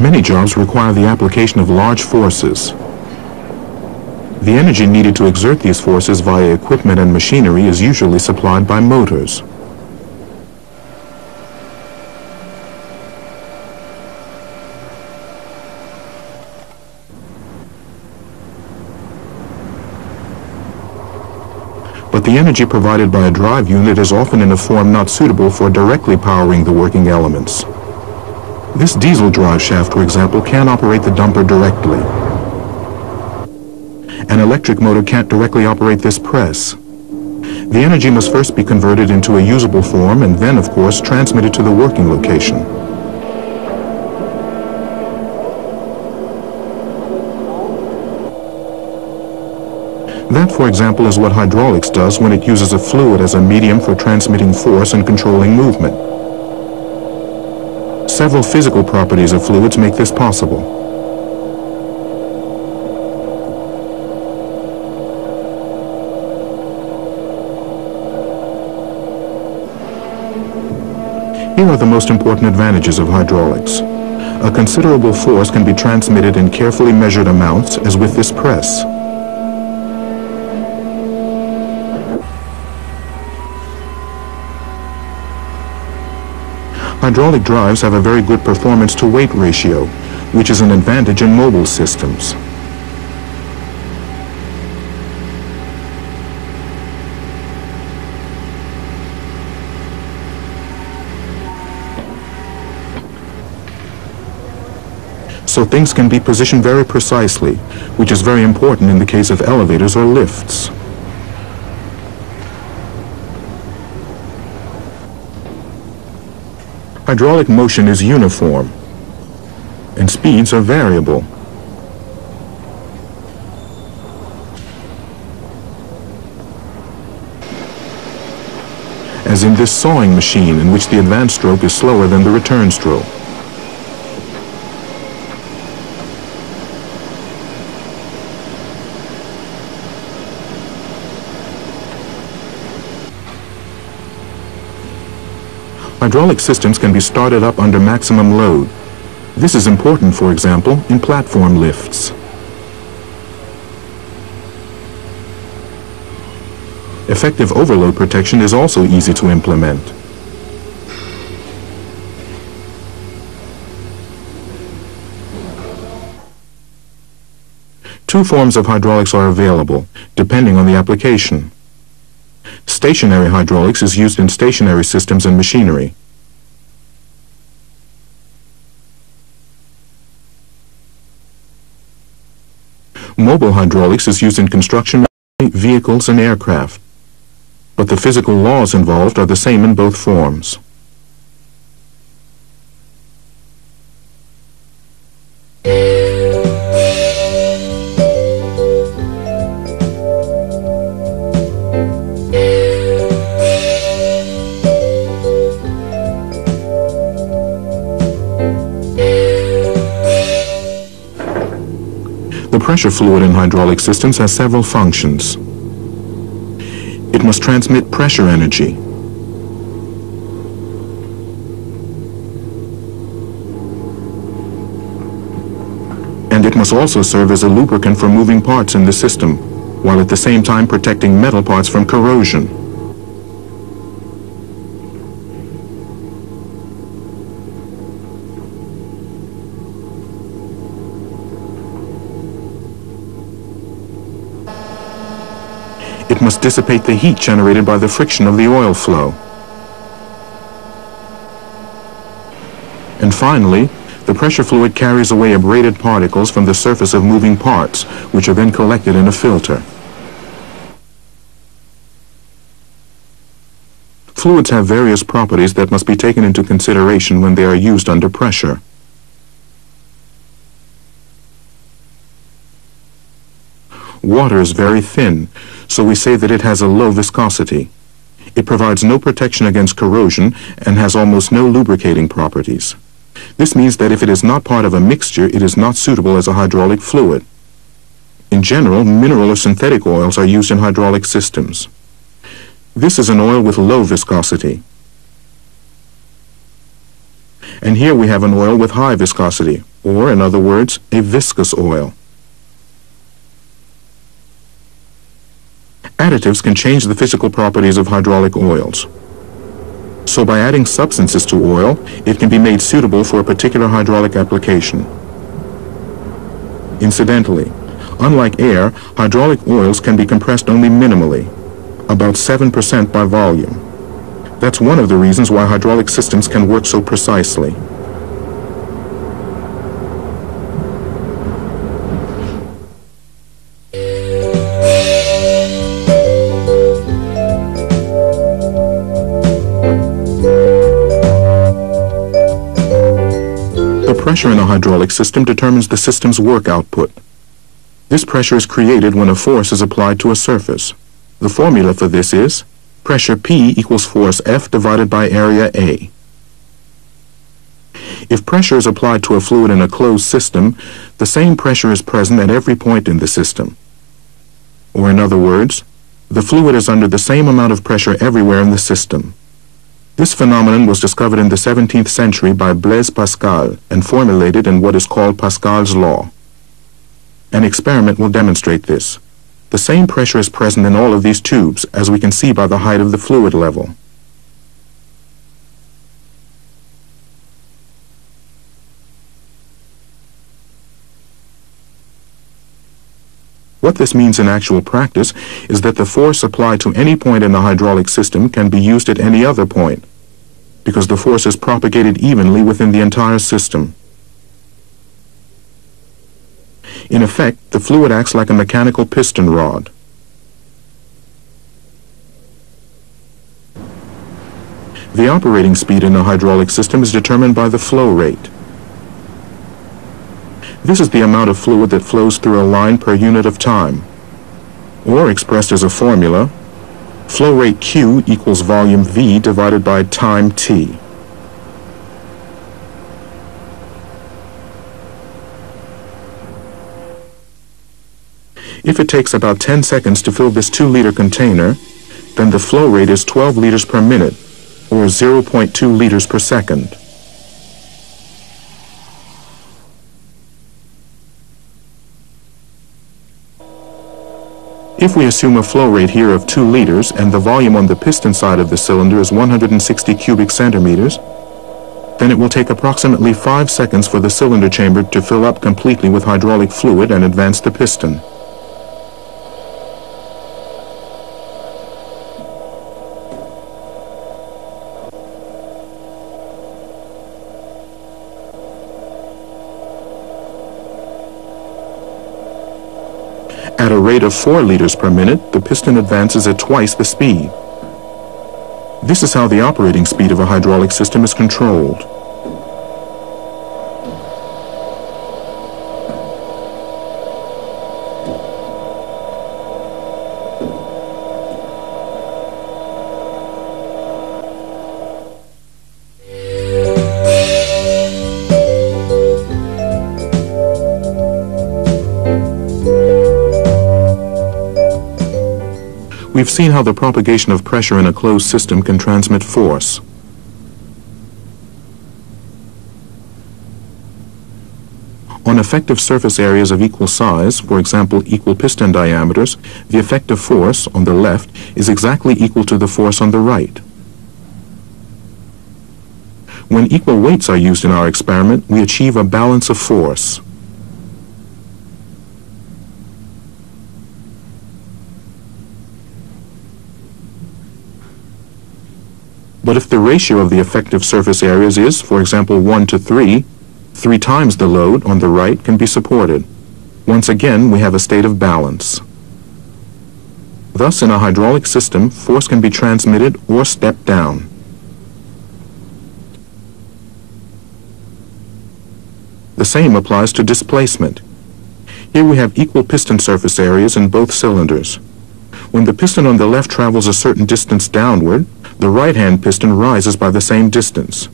Many jobs require the application of large forces. The energy needed to exert these forces via equipment and machinery is usually supplied by motors. But the energy provided by a drive unit is often in a form not suitable for directly powering the working elements. This diesel drive shaft, for example, can't operate the dumper directly. An electric motor can't directly operate this press. The energy must first be converted into a usable form and then, of course, transmitted to the working location. That, for example, is what hydraulics does when it uses a fluid as a medium for transmitting force and controlling movement. Several physical properties of fluids make this possible. Here are the most important advantages of hydraulics. A considerable force can be transmitted in carefully measured amounts, as with this press. Hydraulic drives have a very good performance-to-weight ratio, which is an advantage in mobile systems. So things can be positioned very precisely, which is very important in the case of elevators or lifts. Hydraulic motion is uniform, and speeds are variable. As in this sawing machine, in which the advance stroke is slower than the return stroke. Hydraulic systems can be started up under maximum load. This is important, for example, in platform lifts. Effective overload protection is also easy to implement. Two forms of hydraulics are available, depending on the application. Stationary hydraulics is used in stationary systems and machinery. Mobile hydraulics is used in construction, vehicles, and aircraft. But the physical laws involved are the same in both forms. The pressure fluid in hydraulic systems has several functions. It must transmit pressure energy. And it must also serve as a lubricant for moving parts in the system, while at the same time protecting metal parts from corrosion. It must dissipate the heat generated by the friction of the oil flow. And finally, the pressure fluid carries away abraded particles from the surface of moving parts, which are then collected in a filter. Fluids have various properties that must be taken into consideration when they are used under pressure. Water is very thin, so we say that it has a low viscosity. It provides no protection against corrosion and has almost no lubricating properties. This means that if it is not part of a mixture, it is not suitable as a hydraulic fluid. In general, mineral or synthetic oils are used in hydraulic systems. This is an oil with low viscosity. And here we have an oil with high viscosity, or in other words, a viscous oil. Additives can change the physical properties of hydraulic oils. So by adding substances to oil, it can be made suitable for a particular hydraulic application. Incidentally, unlike air, hydraulic oils can be compressed only minimally, about 7% by volume. That's one of the reasons why hydraulic systems can work so precisely. The pressure in a hydraulic system determines the system's work output. This pressure is created when a force is applied to a surface. The formula for this is pressure P equals force F divided by area A. If pressure is applied to a fluid in a closed system, the same pressure is present at every point in the system. Or in other words, the fluid is under the same amount of pressure everywhere in the system. This phenomenon was discovered in the 17th century by Blaise Pascal and formulated in what is called Pascal's law. An experiment will demonstrate this. The same pressure is present in all of these tubes, as we can see by the height of the fluid level. What this means in actual practice is that the force applied to any point in the hydraulic system can be used at any other point, because the force is propagated evenly within the entire system. In effect, the fluid acts like a mechanical piston rod. The operating speed in a hydraulic system is determined by the flow rate. This is the amount of fluid that flows through a line per unit of time. Or expressed as a formula, flow rate Q equals volume V divided by time T. If it takes about 10 seconds to fill this 2-liter container, then the flow rate is 12 liters per minute, or 0.2 liters per second. If we assume a flow rate here of 2 liters and the volume on the piston side of the cylinder is 160 cubic centimeters, then it will take approximately 5 seconds for the cylinder chamber to fill up completely with hydraulic fluid and advance the piston. At a rate of 4 liters per minute, the piston advances at twice the speed. This is how the operating speed of a hydraulic system is controlled. We've seen how the propagation of pressure in a closed system can transmit force. On effective surface areas of equal size, for example equal piston diameters, the effective force on the left is exactly equal to the force on the right. When equal weights are used in our experiment, we achieve a balance of force. But if the ratio of the effective surface areas is, for example, 1 to 3, 3 times the load on the right can be supported. Once again, we have a state of balance. Thus, in a hydraulic system, force can be transmitted or stepped down. The same applies to displacement. Here we have equal piston surface areas in both cylinders. When the piston on the left travels a certain distance downward, the right-hand piston rises by the same distance.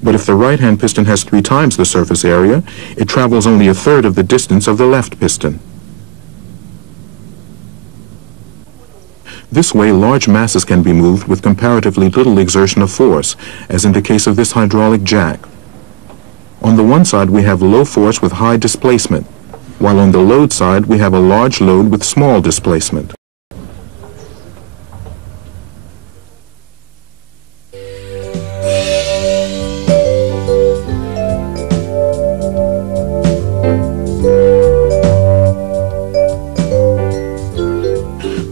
But if the right-hand piston has 3 times the surface area, it travels only a third of the distance of the left piston. This way, large masses can be moved with comparatively little exertion of force, as in the case of this hydraulic jack. On the one side, we have low force with high displacement, while on the load side, we have a large load with small displacement.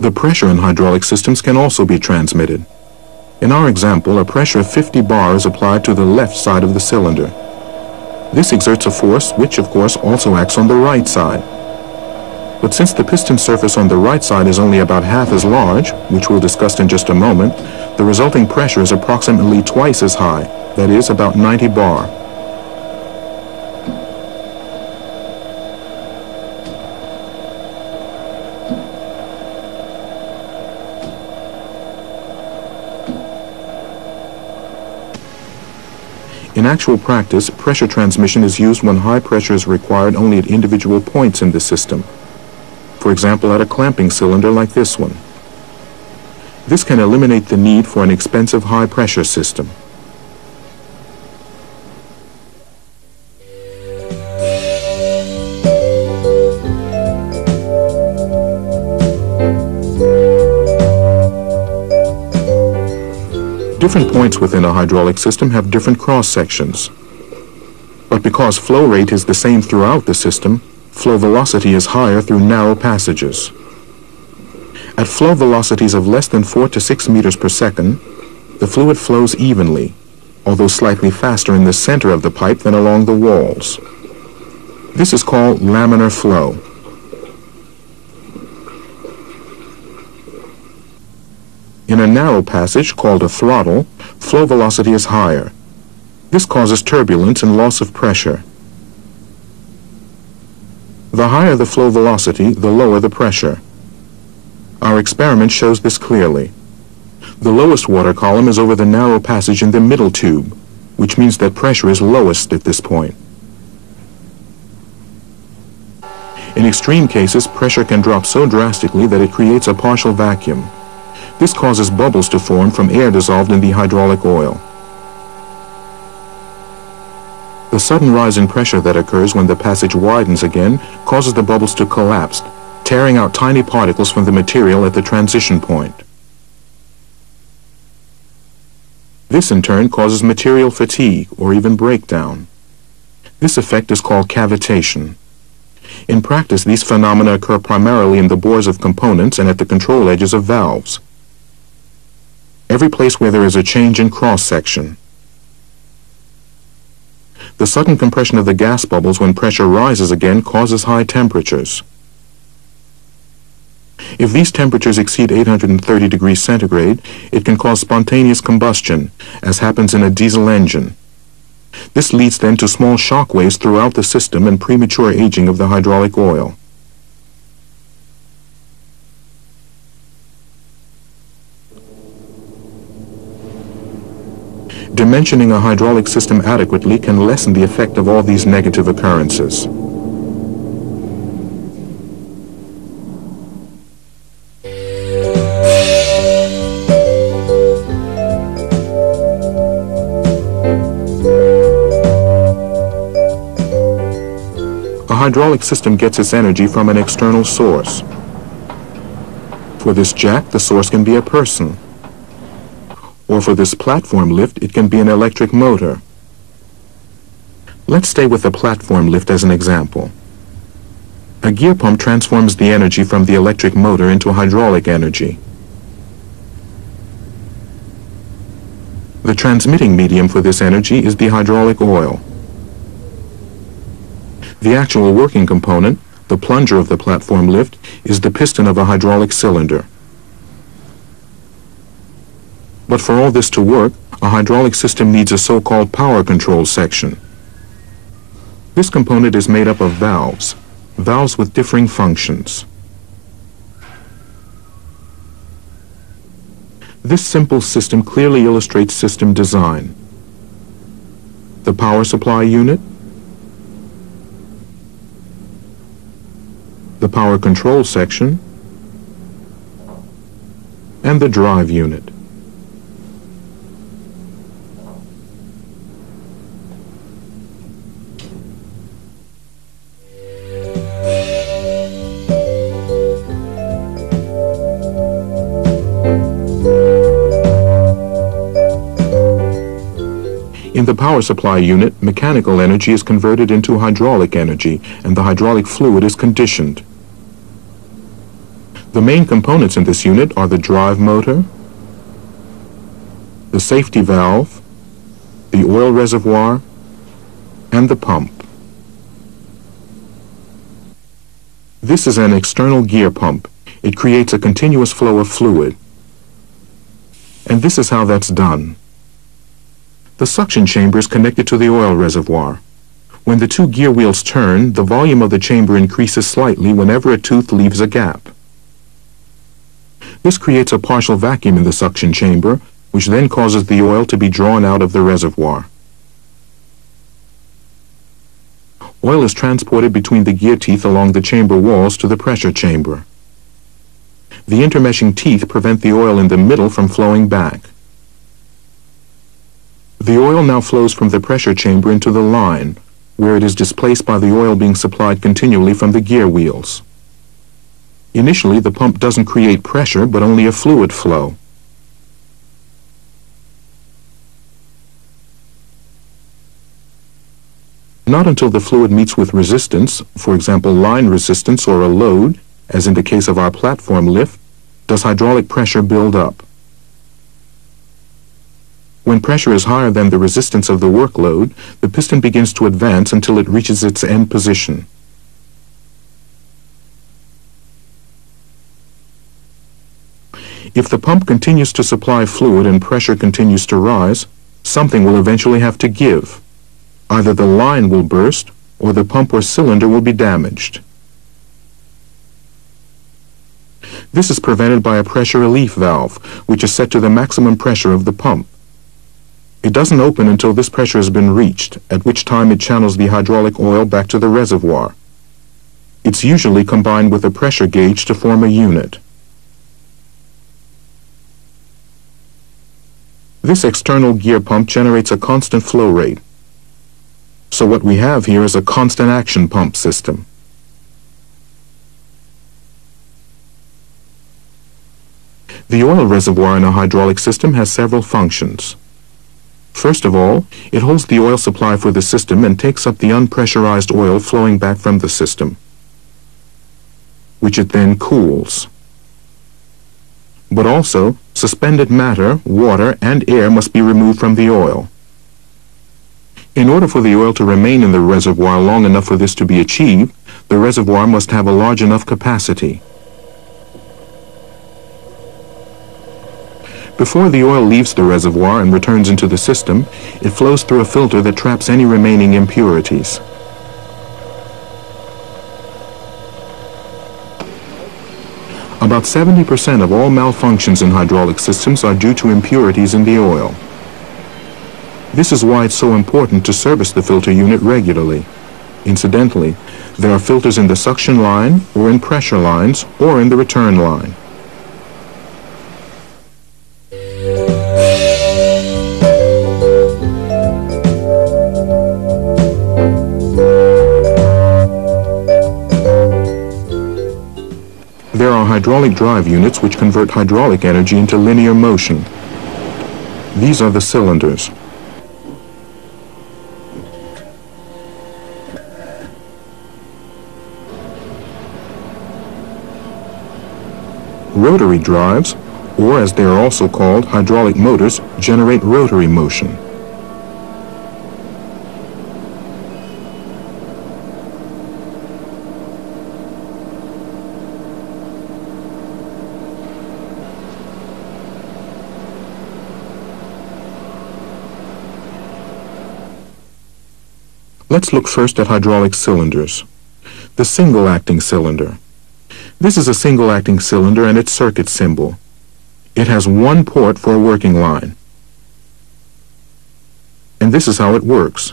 The pressure in hydraulic systems can also be transmitted. In our example, a pressure of 50 bar is applied to the left side of the cylinder. This exerts a force which, of course, also acts on the right side. But since the piston surface on the right side is only about half as large, which we'll discuss in just a moment, the resulting pressure is approximately twice as high, that is, about 90 bar. In actual practice, pressure transmission is used when high pressure is required only at individual points in the system. For example, at a clamping cylinder like this one. This can eliminate the need for an expensive high-pressure system. Different points within a hydraulic system have different cross-sections. But because flow rate is the same throughout the system, flow velocity is higher through narrow passages. At flow velocities of less than 4 to 6 meters per second, the fluid flows evenly, although slightly faster in the center of the pipe than along the walls. This is called laminar flow. In a narrow passage, called a throttle, flow velocity is higher. This causes turbulence and loss of pressure. The higher the flow velocity, the lower the pressure. Our experiment shows this clearly. The lowest water column is over the narrow passage in the middle tube, which means that pressure is lowest at this point. In extreme cases, pressure can drop so drastically that it creates a partial vacuum. This causes bubbles to form from air dissolved in the hydraulic oil. The sudden rise in pressure that occurs when the passage widens again causes the bubbles to collapse, tearing out tiny particles from the material at the transition point. This in turn causes material fatigue or even breakdown. This effect is called cavitation. In practice, these phenomena occur primarily in the bores of components and at the control edges of valves. Every place where there is a change in cross-section. The sudden compression of the gas bubbles when pressure rises again causes high temperatures. If these temperatures exceed 830 degrees centigrade, it can cause spontaneous combustion, as happens in a diesel engine. This leads then to small shock waves throughout the system and premature aging of the hydraulic oil. Dimensioning a hydraulic system adequately can lessen the effect of all these negative occurrences. A hydraulic system gets its energy from an external source. For this jack, the source can be a person. Or for this platform lift, it can be an electric motor. Let's stay with the platform lift as an example. A gear pump transforms the energy from the electric motor into hydraulic energy. The transmitting medium for this energy is the hydraulic oil. The actual working component, the plunger of the platform lift, is the piston of a hydraulic cylinder. But for all this to work, a hydraulic system needs a so-called power control section. This component is made up of valves with differing functions. This simple system clearly illustrates system design. The power supply unit, the power control section, and the drive unit. In the power supply unit, mechanical energy is converted into hydraulic energy, and the hydraulic fluid is conditioned. The main components in this unit are the drive motor, the safety valve, the oil reservoir, and the pump. This is an external gear pump. It creates a continuous flow of fluid. And this is how that's done. The suction chamber is connected to the oil reservoir. When the two gear wheels turn, the volume of the chamber increases slightly whenever a tooth leaves a gap. This creates a partial vacuum in the suction chamber, which then causes the oil to be drawn out of the reservoir. Oil is transported between the gear teeth along the chamber walls to the pressure chamber. The intermeshing teeth prevent the oil in the middle from flowing back. The oil now flows from the pressure chamber into the line, where it is displaced by the oil being supplied continually from the gear wheels. Initially, the pump doesn't create pressure, but only a fluid flow. Not until the fluid meets with resistance, for example line resistance or a load, as in the case of our platform lift, does hydraulic pressure build up. When pressure is higher than the resistance of the workload, the piston begins to advance until it reaches its end position. If the pump continues to supply fluid and pressure continues to rise, something will eventually have to give. Either the line will burst, or the pump or cylinder will be damaged. This is prevented by a pressure relief valve, which is set to the maximum pressure of the pump. It doesn't open until this pressure has been reached, at which time it channels the hydraulic oil back to the reservoir. It's usually combined with a pressure gauge to form a unit. This external gear pump generates a constant flow rate. So what we have here is a constant action pump system. The oil reservoir in a hydraulic system has several functions. First of all, it holds the oil supply for the system and takes up the unpressurized oil flowing back from the system, which it then cools. But also, suspended matter, water, and air must be removed from the oil. In order for the oil to remain in the reservoir long enough for this to be achieved, the reservoir must have a large enough capacity. Before the oil leaves the reservoir and returns into the system, it flows through a filter that traps any remaining impurities. About 70% of all malfunctions in hydraulic systems are due to impurities in the oil. This is why it's so important to service the filter unit regularly. Incidentally, there are filters in the suction line, or in pressure lines, or in the return line. There are hydraulic drive units which convert hydraulic energy into linear motion. These are the cylinders. Rotary drives, or as they are also called, hydraulic motors, generate rotary motion. Let's look first at hydraulic cylinders. The single-acting cylinder. This is a single-acting cylinder and its circuit symbol. It has one port for a working line. And this is how it works.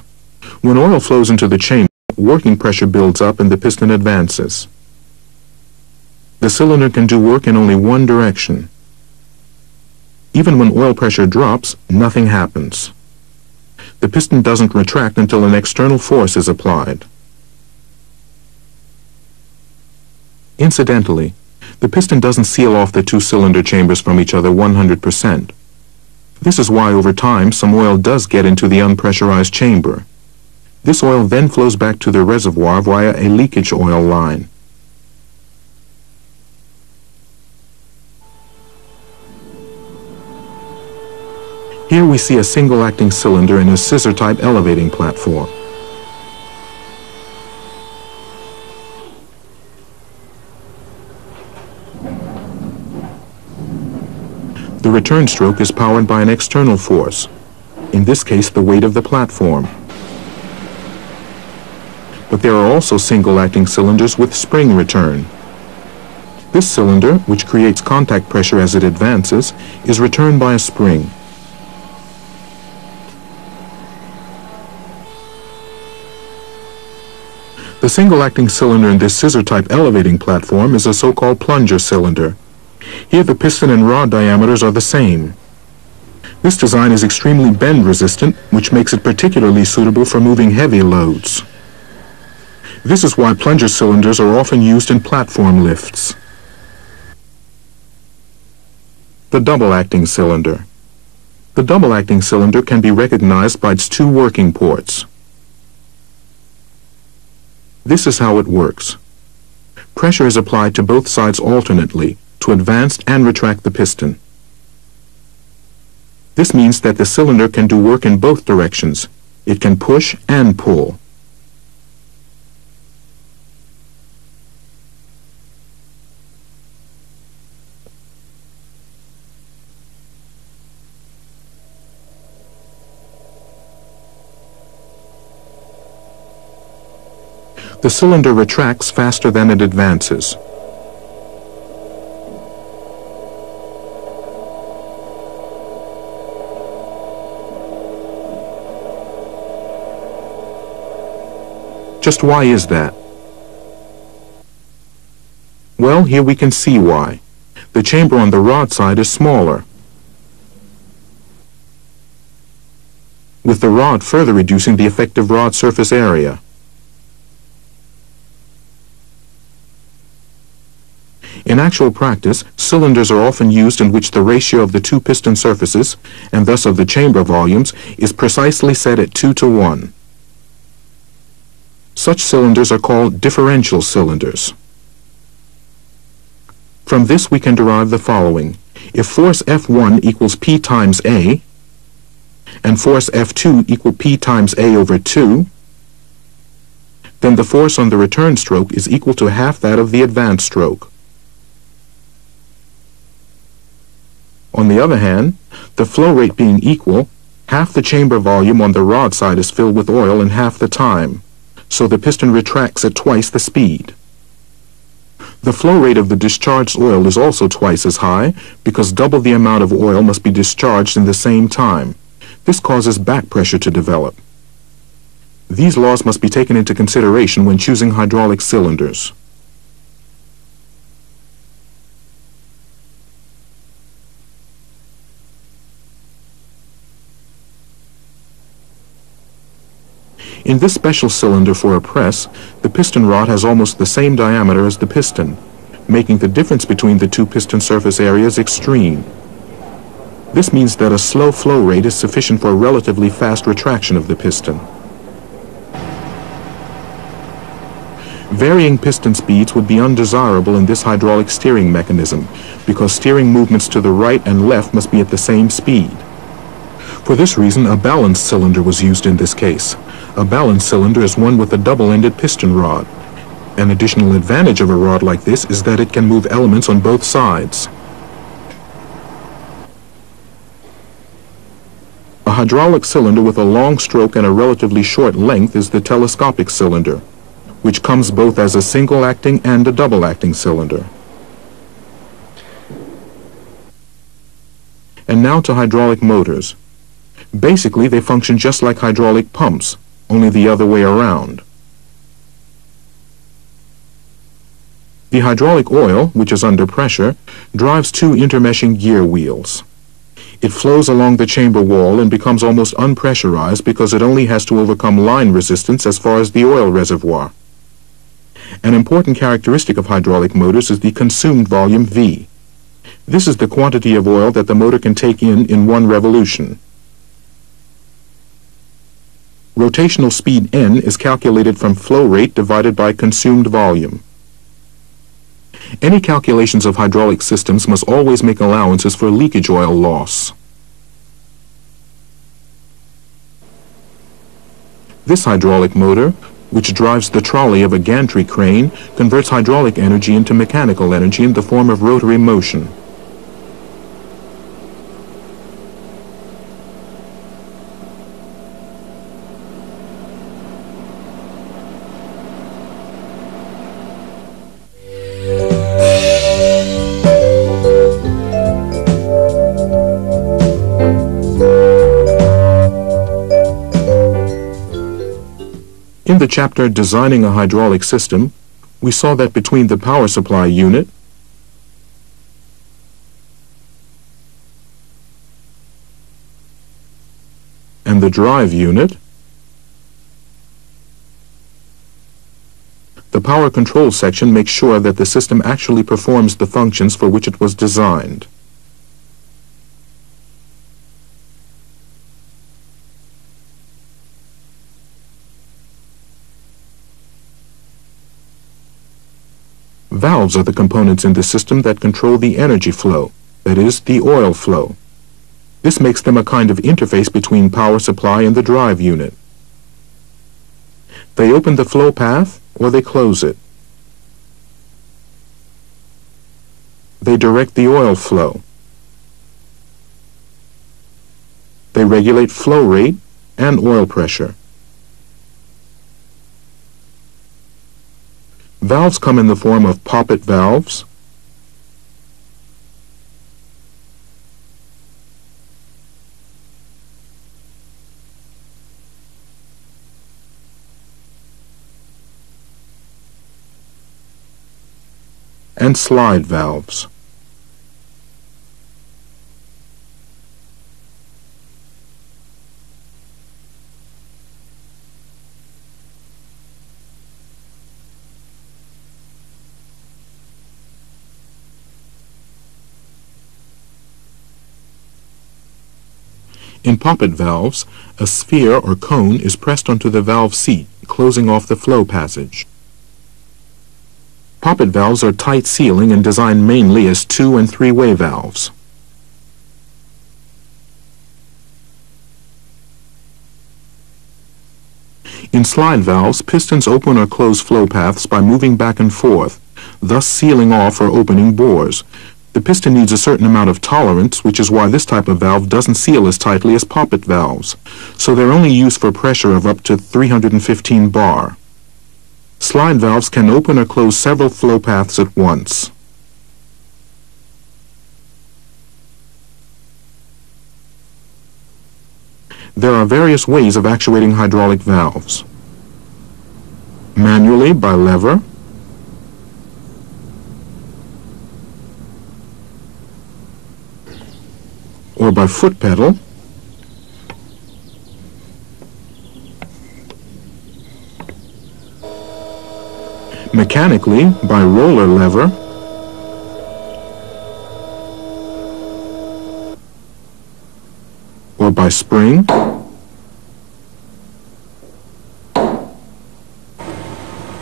When oil flows into the chamber, working pressure builds up and the piston advances. The cylinder can do work in only one direction. Even when oil pressure drops, nothing happens. The piston doesn't retract until an external force is applied. Incidentally, the piston doesn't seal off the two cylinder chambers from each other 100%. This is why over time some oil does get into the unpressurized chamber. This oil then flows back to the reservoir via a leakage oil line. Here we see a single-acting cylinder in a scissor-type elevating platform. The return stroke is powered by an external force, in this case the weight of the platform. But there are also single-acting cylinders with spring return. This cylinder, which creates contact pressure as it advances, is returned by a spring. The single-acting cylinder in this scissor-type elevating platform is a so-called plunger cylinder. Here the piston and rod diameters are the same. This design is extremely bend-resistant, which makes it particularly suitable for moving heavy loads. This is why plunger cylinders are often used in platform lifts. The double-acting cylinder. The double-acting cylinder can be recognized by its two working ports. This is how it works. Pressure is applied to both sides alternately to advance and retract the piston. This means that the cylinder can do work in both directions. It can push and pull. The cylinder retracts faster than it advances. Just why is that? Well, here we can see why. The chamber on the rod side is smaller, with the rod further reducing the effective rod surface area. In actual practice, cylinders are often used in which the ratio of the two piston surfaces, and thus of the chamber volumes, is precisely set at 2:1. Such cylinders are called differential cylinders. From this we can derive the following. If force F1 equals P times A, and force F2 equal P times A over 2, then the force on the return stroke is equal to half that of the advance stroke. On the other hand, the flow rate being equal, half the chamber volume on the rod side is filled with oil in half the time, so the piston retracts at twice the speed. The flow rate of the discharged oil is also twice as high because double the amount of oil must be discharged in the same time. This causes back pressure to develop. These laws must be taken into consideration when choosing hydraulic cylinders. In this special cylinder for a press, the piston rod has almost the same diameter as the piston, making the difference between the two piston surface areas extreme. This means that a slow flow rate is sufficient for a relatively fast retraction of the piston. Varying piston speeds would be undesirable in this hydraulic steering mechanism because steering movements to the right and left must be at the same speed. For this reason, a balanced cylinder was used in this case. A balanced cylinder is one with a double-ended piston rod. An additional advantage of a rod like this is that it can move elements on both sides. A hydraulic cylinder with a long stroke and a relatively short length is the telescopic cylinder, which comes both as a single-acting and a double-acting cylinder. And now to hydraulic motors. Basically, they function just like hydraulic pumps, only the other way around. The hydraulic oil, which is under pressure, drives two intermeshing gear wheels. It flows along the chamber wall and becomes almost unpressurized because it only has to overcome line resistance as far as the oil reservoir. An important characteristic of hydraulic motors is the consumed volume V. This is the quantity of oil that the motor can take in one revolution. Rotational speed N is calculated from flow rate divided by consumed volume. Any calculations of hydraulic systems must always make allowances for leakage oil loss. This hydraulic motor, which drives the trolley of a gantry crane, converts hydraulic energy into mechanical energy in the form of rotary motion. In the chapter Designing a Hydraulic System, we saw that between the power supply unit and the drive unit, the power control section makes sure that the system actually performs the functions for which it was designed. Valves are the components in the system that control the energy flow, that is, the oil flow. This makes them a kind of interface between power supply and the drive unit. They open the flow path or they close it. They direct the oil flow. They regulate flow rate and oil pressure. Valves come in the form of poppet valves, and slide valves. In poppet valves, a sphere or cone is pressed onto the valve seat, closing off the flow passage. Poppet valves are tight sealing and designed mainly as 2- and 3-way valves. In slide valves, pistons open or close flow paths by moving back and forth, thus sealing off or opening bores. The piston needs a certain amount of tolerance, which is why this type of valve doesn't seal as tightly as poppet valves, so they're only used for pressure of up to 315 bar. Slide valves can open or close several flow paths at once. There are various ways of actuating hydraulic valves. Manually by lever, or by foot pedal, mechanically by roller lever, or by spring,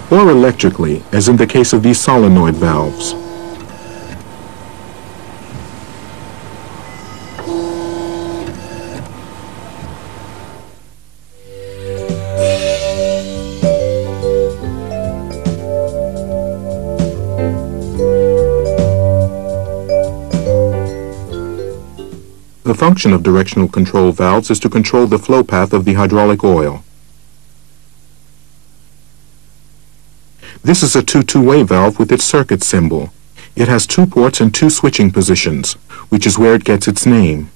or electrically, as in the case of these solenoid valves. The function of directional control valves is to control the flow path of the hydraulic oil. This is a 2-2-way valve with its circuit symbol. It has 2 ports and 2 switching positions, which is where it gets its name.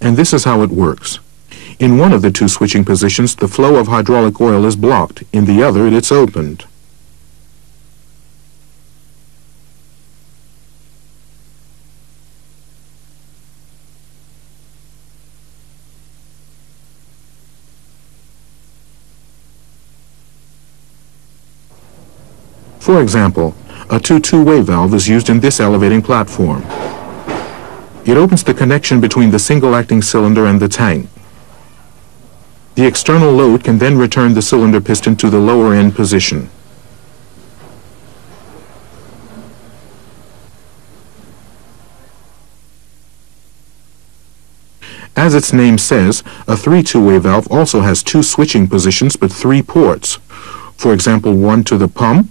And this is how it works. In one of the 2 switching positions, the flow of hydraulic oil is blocked. In the other, it's opened. For example, a two-way valve is used in this elevating platform. It opens the connection between the single-acting cylinder and the tank. The external load can then return the cylinder piston to the lower end position. As its name says, a two-way valve also has two switching positions but three ports. For example, one to the pump,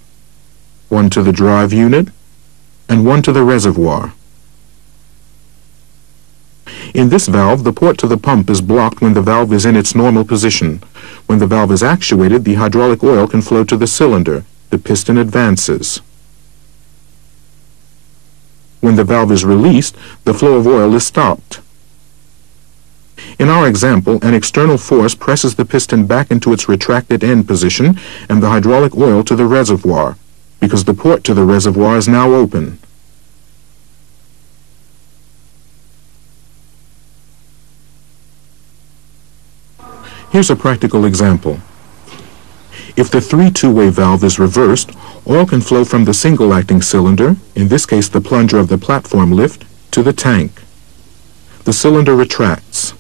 one to the drive unit, and one to the reservoir. In this valve, the port to the pump is blocked when the valve is in its normal position. When the valve is actuated, the hydraulic oil can flow to the cylinder. The piston advances. When the valve is released, the flow of oil is stopped. In our example, an external force presses the piston back into its retracted end position and the hydraulic oil to the reservoir, because the port to the reservoir is now open. Here's a practical example. If the two-way valve is reversed, oil can flow from the single-acting cylinder, in this case the plunger of the platform lift, to the tank. The cylinder retracts.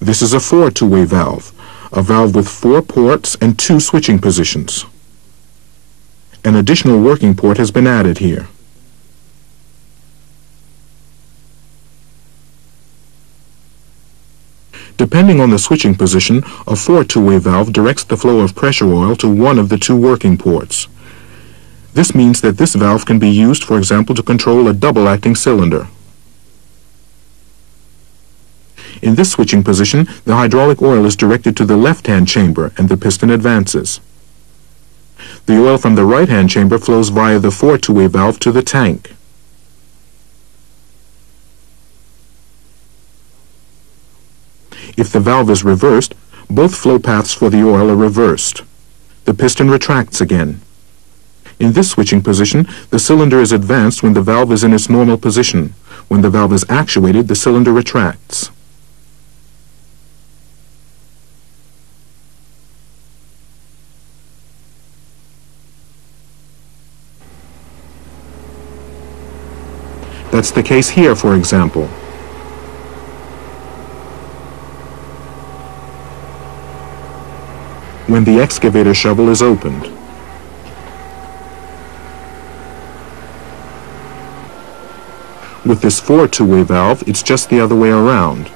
This is a two-way valve, a valve with 4 ports and 2 switching positions. An additional working port has been added here. Depending on the switching position, a two-way valve directs the flow of pressure oil to one of the 2 working ports. This means that this valve can be used, for example, to control a double-acting cylinder. In this switching position, the hydraulic oil is directed to the left-hand chamber and the piston advances. The oil from the right-hand chamber flows via the two-way valve to the tank. If the valve is reversed, both flow paths for the oil are reversed. The piston retracts again. In this switching position, the cylinder is advanced when the valve is in its normal position. When the valve is actuated, the cylinder retracts. That's the case here, for example. When the excavator shovel is opened. With this two-way valve, it's just the other way around.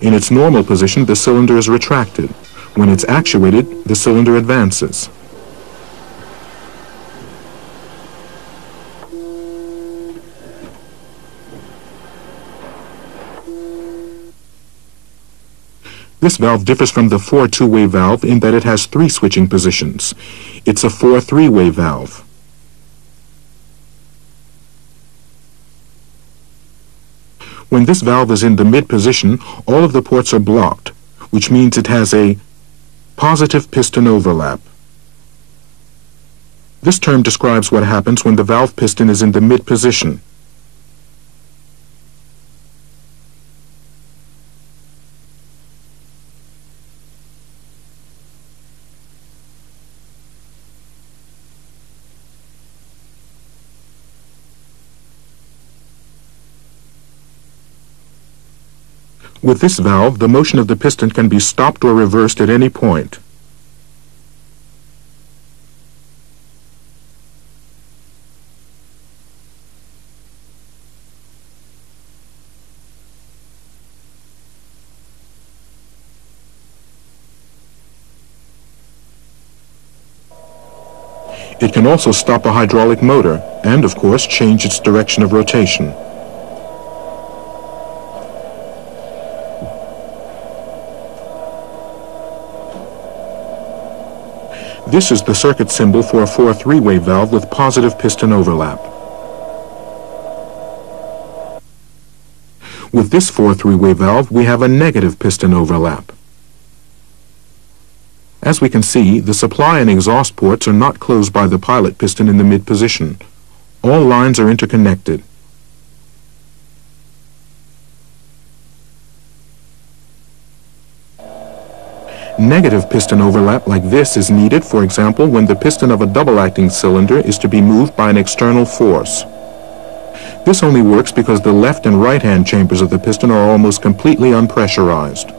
In its normal position, the cylinder is retracted. When it's actuated, the cylinder advances. This valve differs from the two-way valve in that it has 3 switching positions. It's a three-way valve. When this valve is in the mid position, all of the ports are blocked, which means it has a positive piston overlap. This term describes what happens when the valve piston is in the mid position. With this valve, the motion of the piston can be stopped or reversed at any point. It can also stop a hydraulic motor and, of course, change its direction of rotation. This is the circuit symbol for a three-way valve with positive piston overlap. With this three-way valve, we have a negative piston overlap. As we can see, the supply and exhaust ports are not closed by the pilot piston in the mid position. All lines are interconnected. Negative piston overlap like this is needed, for example, when the piston of a double-acting cylinder is to be moved by an external force. This only works because the left and right-hand chambers of the piston are almost completely unpressurized.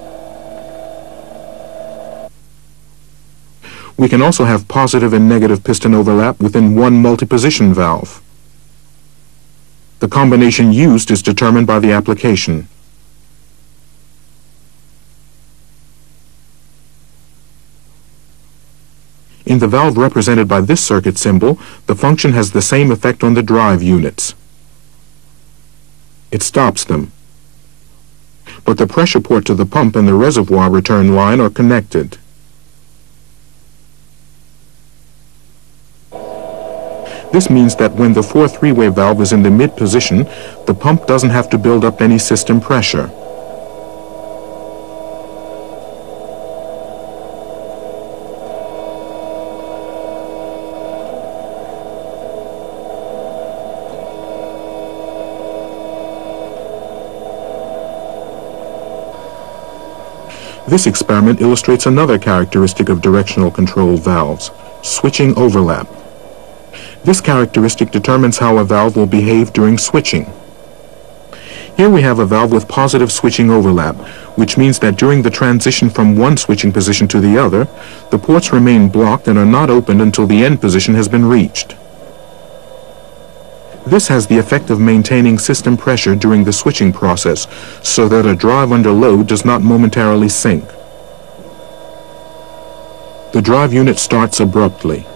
We can also have positive and negative piston overlap within one multi-position valve. The combination used is determined by the application. In the valve represented by this circuit symbol, the function has the same effect on the drive units. It stops them. But the pressure port to the pump and the reservoir return line are connected. This means that when the 4 three-way valve is in the mid position, the pump doesn't have to build up any system pressure. This experiment illustrates another characteristic of directional control valves, switching overlap. This characteristic determines how a valve will behave during switching. Here we have a valve with positive switching overlap, which means that during the transition from one switching position to the other, the ports remain blocked and are not opened until the end position has been reached. This has the effect of maintaining system pressure during the switching process, so that a drive under load does not momentarily sink. The drive unit starts abruptly.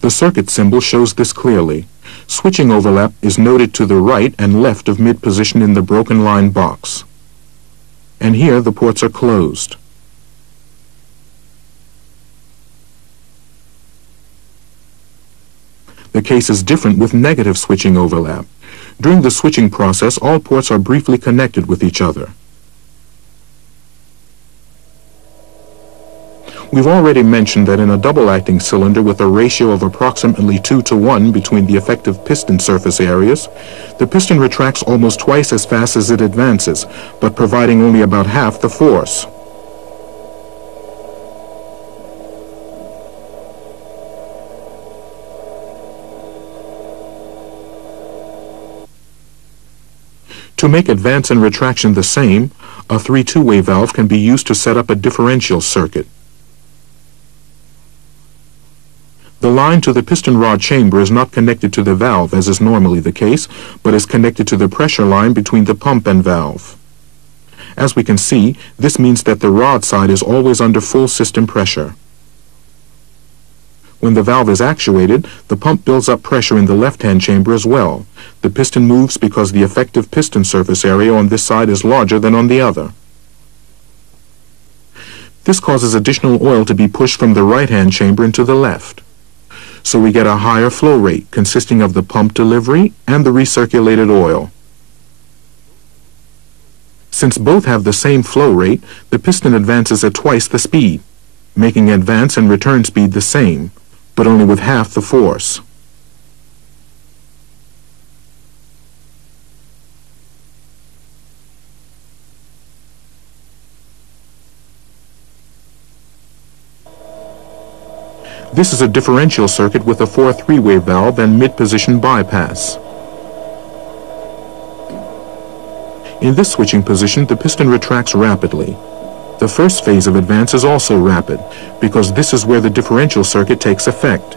The circuit symbol shows this clearly. Switching overlap is noted to the right and left of mid-position in the broken line box. And here the ports are closed. The case is different with negative switching overlap. During the switching process, all ports are briefly connected with each other. We've already mentioned that in a double-acting cylinder with a ratio of approximately 2:1 between the effective piston surface areas, the piston retracts almost twice as fast as it advances, but providing only about half the force. To make advance and retraction the same, a 3 two-way valve can be used to set up a differential circuit. The line to the piston rod chamber is not connected to the valve, as is normally the case, but is connected to the pressure line between the pump and valve. As we can see, this means that the rod side is always under full system pressure. When the valve is actuated, the pump builds up pressure in the left-hand chamber as well. The piston moves because the effective piston surface area on this side is larger than on the other. This causes additional oil to be pushed from the right-hand chamber into the left. So we get a higher flow rate consisting of the pump delivery and the recirculated oil. Since both have the same flow rate, the piston advances at twice the speed, making advance and return speed the same, but only with half the force. This is a differential circuit with a 4 three-way valve and mid-position bypass. In this switching position, the piston retracts rapidly. The first phase of advance is also rapid, because this is where the differential circuit takes effect.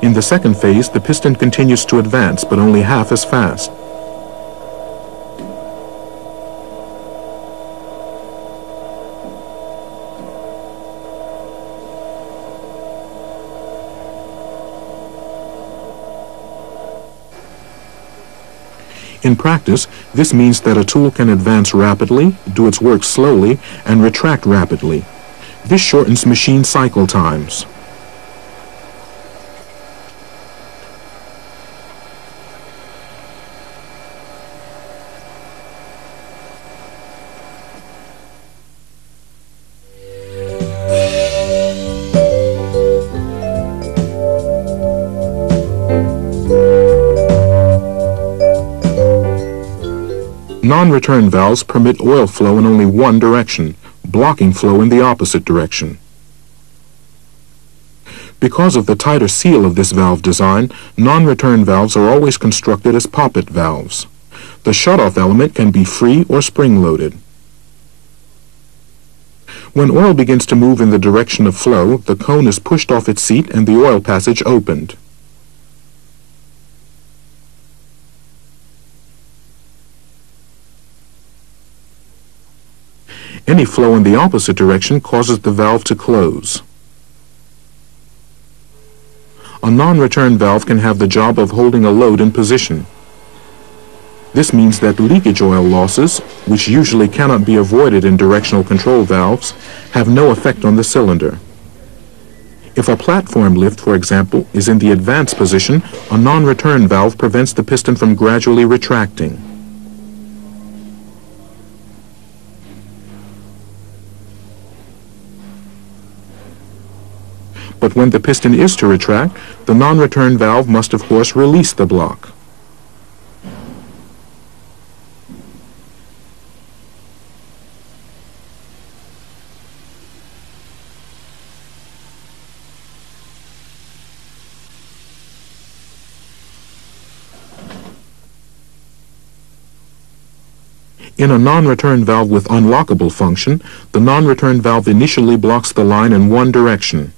In the second phase, the piston continues to advance, but only half as fast. In practice, this means that a tool can advance rapidly, do its work slowly, and retract rapidly. This shortens machine cycle times. Non-return valves permit oil flow in only one direction, blocking flow in the opposite direction. Because of the tighter seal of this valve design, non-return valves are always constructed as poppet valves. The shutoff element can be free or spring-loaded. When oil begins to move in the direction of flow, the cone is pushed off its seat and the oil passage opened. Any flow in the opposite direction causes the valve to close. A non-return valve can have the job of holding a load in position. This means that leakage oil losses, which usually cannot be avoided in directional control valves, have no effect on the cylinder. If a platform lift, for example, is in the advanced position, a non-return valve prevents the piston from gradually retracting. But when the piston is to retract, the non-return valve must of course release the block. In a non-return valve with unlockable function, the non-return valve initially blocks the line in one direction.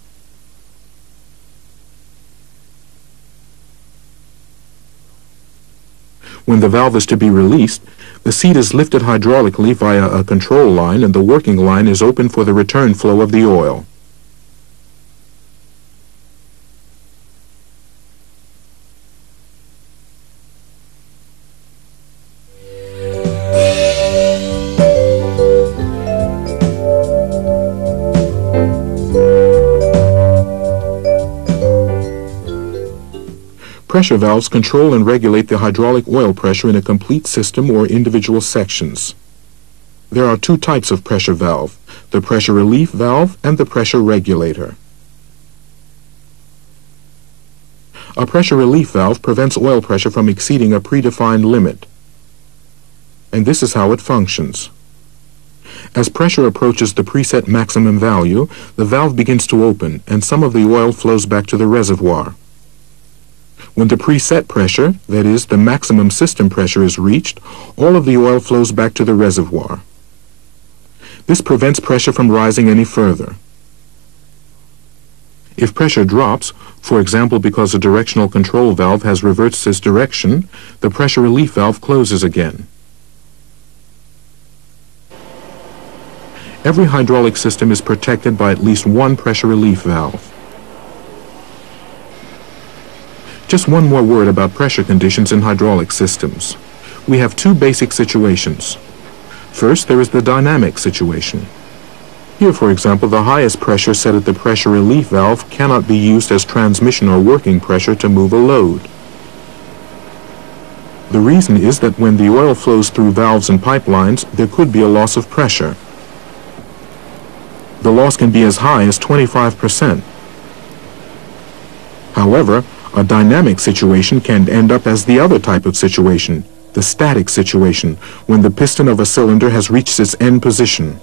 When the valve is to be released, the seat is lifted hydraulically via a control line and the working line is open for the return flow of the oil. Pressure valves control and regulate the hydraulic oil pressure in a complete system or individual sections. There are two types of pressure valve, the pressure relief valve and the pressure regulator. A pressure relief valve prevents oil pressure from exceeding a predefined limit. And this is how it functions. As pressure approaches the preset maximum value, the valve begins to open and some of the oil flows back to the reservoir. When the preset pressure, that is, the maximum system pressure, is reached, all of the oil flows back to the reservoir. This prevents pressure from rising any further. If pressure drops, for example because a directional control valve has reversed its direction, the pressure relief valve closes again. Every hydraulic system is protected by at least one pressure relief valve. Just one more word about pressure conditions in hydraulic systems. We have two basic situations. First, there is the dynamic situation. Here, for example, the highest pressure set at the pressure relief valve cannot be used as transmission or working pressure to move a load. The reason is that when the oil flows through valves and pipelines, there could be a loss of pressure. The loss can be as high as 25%. However, a dynamic situation can end up as the other type of situation, the static situation, when the piston of a cylinder has reached its end position.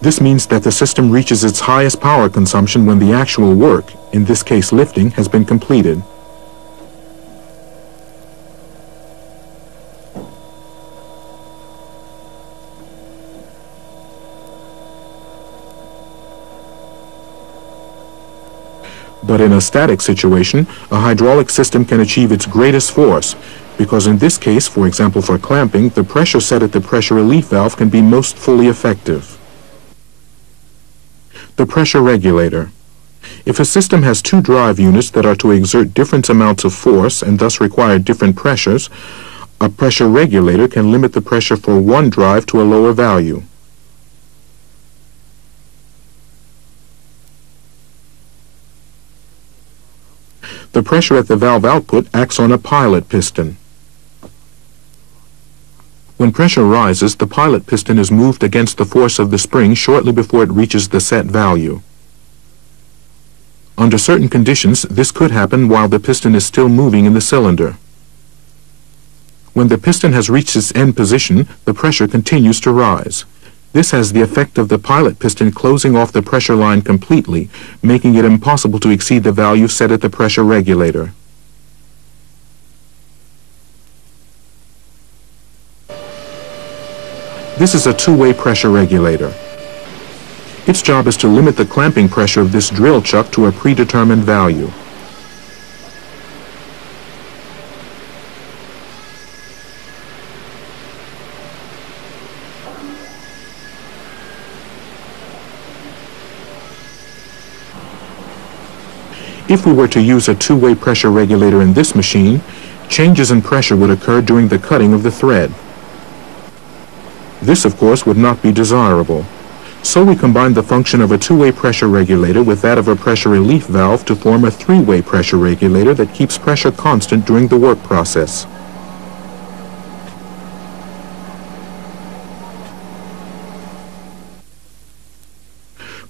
This means that the system reaches its highest power consumption when the actual work, in this case lifting, has been completed. But in a static situation, a hydraulic system can achieve its greatest force, because in this case, for example for clamping, the pressure set at the pressure relief valve can be most fully effective. The pressure regulator. If a system has two drive units that are to exert different amounts of force and thus require different pressures, a pressure regulator can limit the pressure for one drive to a lower value. The pressure at the valve output acts on a pilot piston. When pressure rises, the pilot piston is moved against the force of the spring shortly before it reaches the set value. Under certain conditions, this could happen while the piston is still moving in the cylinder. When the piston has reached its end position, the pressure continues to rise. This has the effect of the pilot piston closing off the pressure line completely, making it impossible to exceed the value set at the pressure regulator. This is a two-way pressure regulator. Its job is to limit the clamping pressure of this drill chuck to a predetermined value. If we were to use a two-way pressure regulator in this machine, changes in pressure would occur during the cutting of the thread. This, of course, would not be desirable. So we combined the function of a two-way pressure regulator with that of a pressure relief valve to form a three-way pressure regulator that keeps pressure constant during the work process.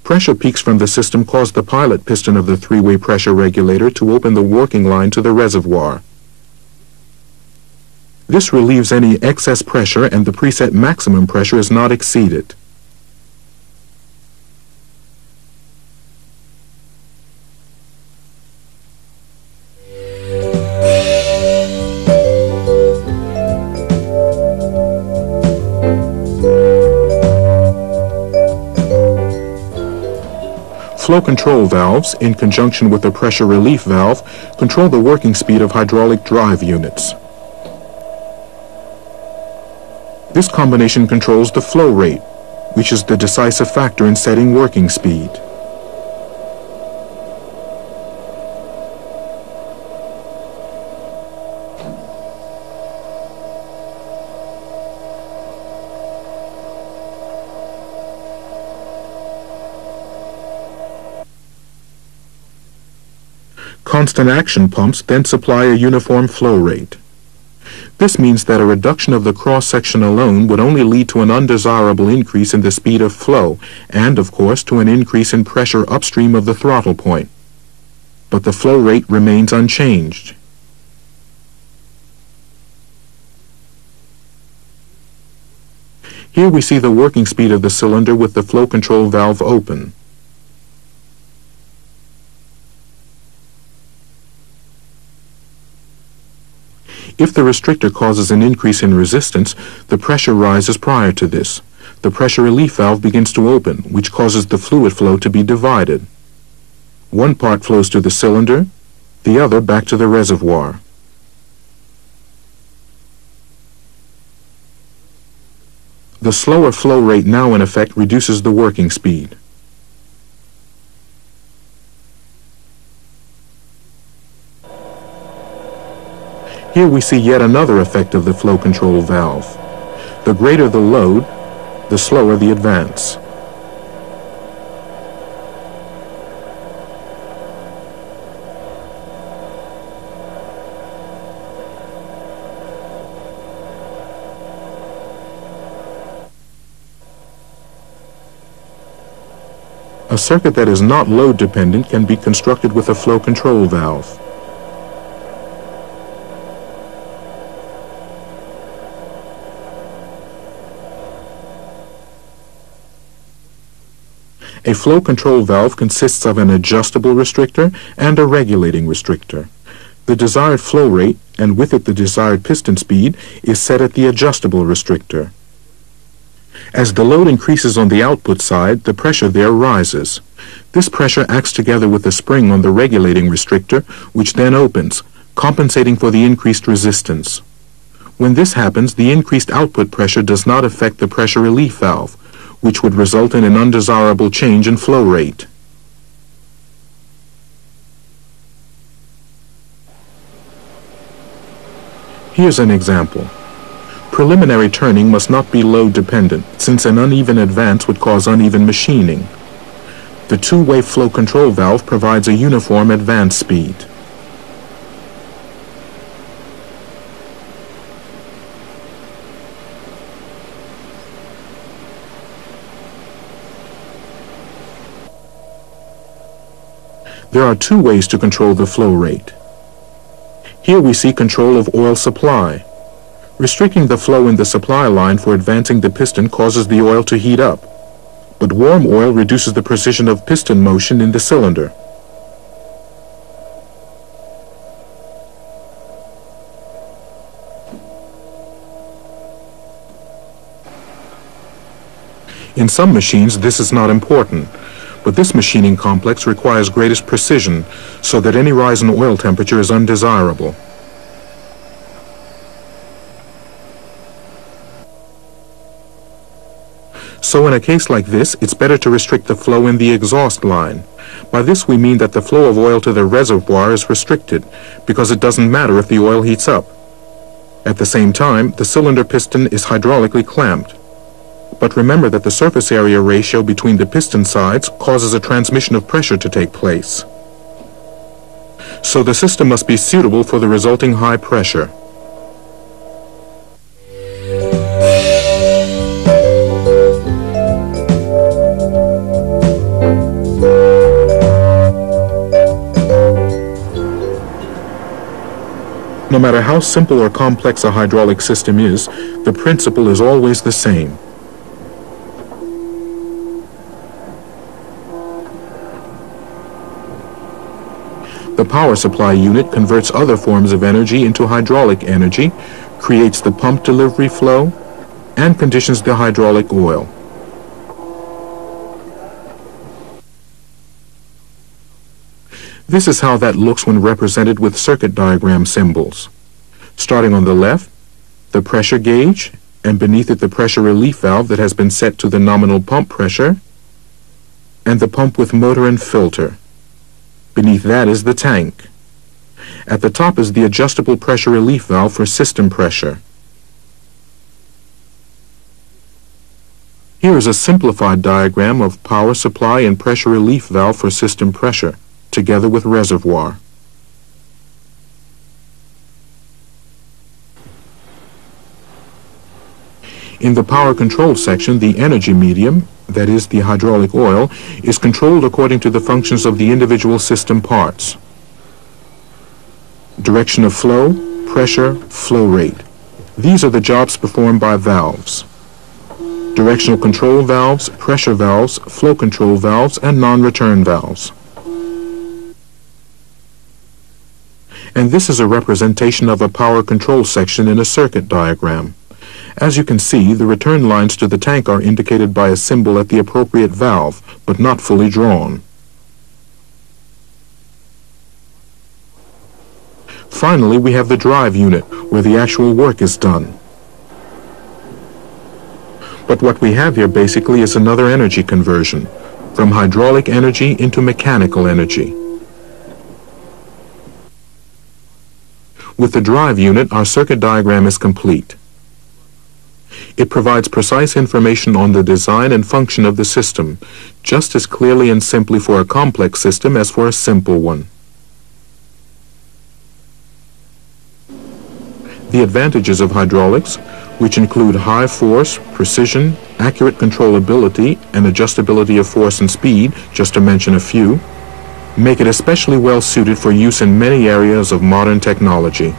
Pressure peaks from the system cause the pilot piston of the three-way pressure regulator to open the working line to the reservoir. This relieves any excess pressure and the preset maximum pressure is not exceeded. Flow control valves, in conjunction with the pressure relief valve, control the working speed of hydraulic drive units. This combination controls the flow rate, which is the decisive factor in setting working speed. Constant action pumps then supply a uniform flow rate. This means that a reduction of the cross-section alone would only lead to an undesirable increase in the speed of flow and, of course, to an increase in pressure upstream of the throttle point. But the flow rate remains unchanged. Here we see the working speed of the cylinder with the flow control valve open. If the restrictor causes an increase in resistance, the pressure rises prior to this. The pressure relief valve begins to open, which causes the fluid flow to be divided. One part flows to the cylinder, the other back to the reservoir. The slower flow rate now in effect reduces the working speed. Here we see yet another effect of the flow control valve. The greater the load, the slower the advance. A circuit that is not load dependent can be constructed with a flow control valve. A flow control valve consists of an adjustable restrictor and a regulating restrictor. The desired flow rate, and with it the desired piston speed, is set at the adjustable restrictor. As the load increases on the output side, the pressure there rises. This pressure acts together with the spring on the regulating restrictor, which then opens, compensating for the increased resistance. When this happens, the increased output pressure does not affect the pressure relief valve, which would result in an undesirable change in flow rate. Here's an example. Preliminary turning must not be load dependent, since an uneven advance would cause uneven machining. The two-way flow control valve provides a uniform advance speed. There are two ways to control the flow rate. Here we see control of oil supply. Restricting the flow in the supply line for advancing the piston causes the oil to heat up, but warm oil reduces the precision of piston motion in the cylinder. In some machines, this is not important, but this machining complex requires greatest precision, so that any rise in oil temperature is undesirable. So in a case like this, it's better to restrict the flow in the exhaust line. By this we mean that the flow of oil to the reservoir is restricted, because it doesn't matter if the oil heats up. At the same time, the cylinder piston is hydraulically clamped. But remember that the surface area ratio between the piston sides causes a transmission of pressure to take place. So the system must be suitable for the resulting high pressure. No matter how simple or complex a hydraulic system is, the principle is always the same. The power supply unit converts other forms of energy into hydraulic energy, creates the pump delivery flow, and conditions the hydraulic oil. This is how that looks when represented with circuit diagram symbols. Starting on the left, the pressure gauge, and beneath it the pressure relief valve that has been set to the nominal pump pressure, and the pump with motor and filter. Beneath that is the tank. At the top is the adjustable pressure relief valve for system pressure. Here is a simplified diagram of power supply and pressure relief valve for system pressure, together with reservoir. In the power control section, the energy medium, that is the hydraulic oil, is controlled according to the functions of the individual system parts. Direction of flow, pressure, flow rate. These are the jobs performed by valves. Directional control valves, pressure valves, flow control valves, and non-return valves. And this is a representation of a power control section in a circuit diagram. As you can see, the return lines to the tank are indicated by a symbol at the appropriate valve, but not fully drawn. Finally, we have the drive unit, where the actual work is done. But what we have here basically is another energy conversion, from hydraulic energy into mechanical energy. With the drive unit, our circuit diagram is complete. It provides precise information on the design and function of the system, just as clearly and simply for a complex system as for a simple one. The advantages of hydraulics, which include high force, precision, accurate controllability, and adjustability of force and speed, just to mention a few, make it especially well suited for use in many areas of modern technology.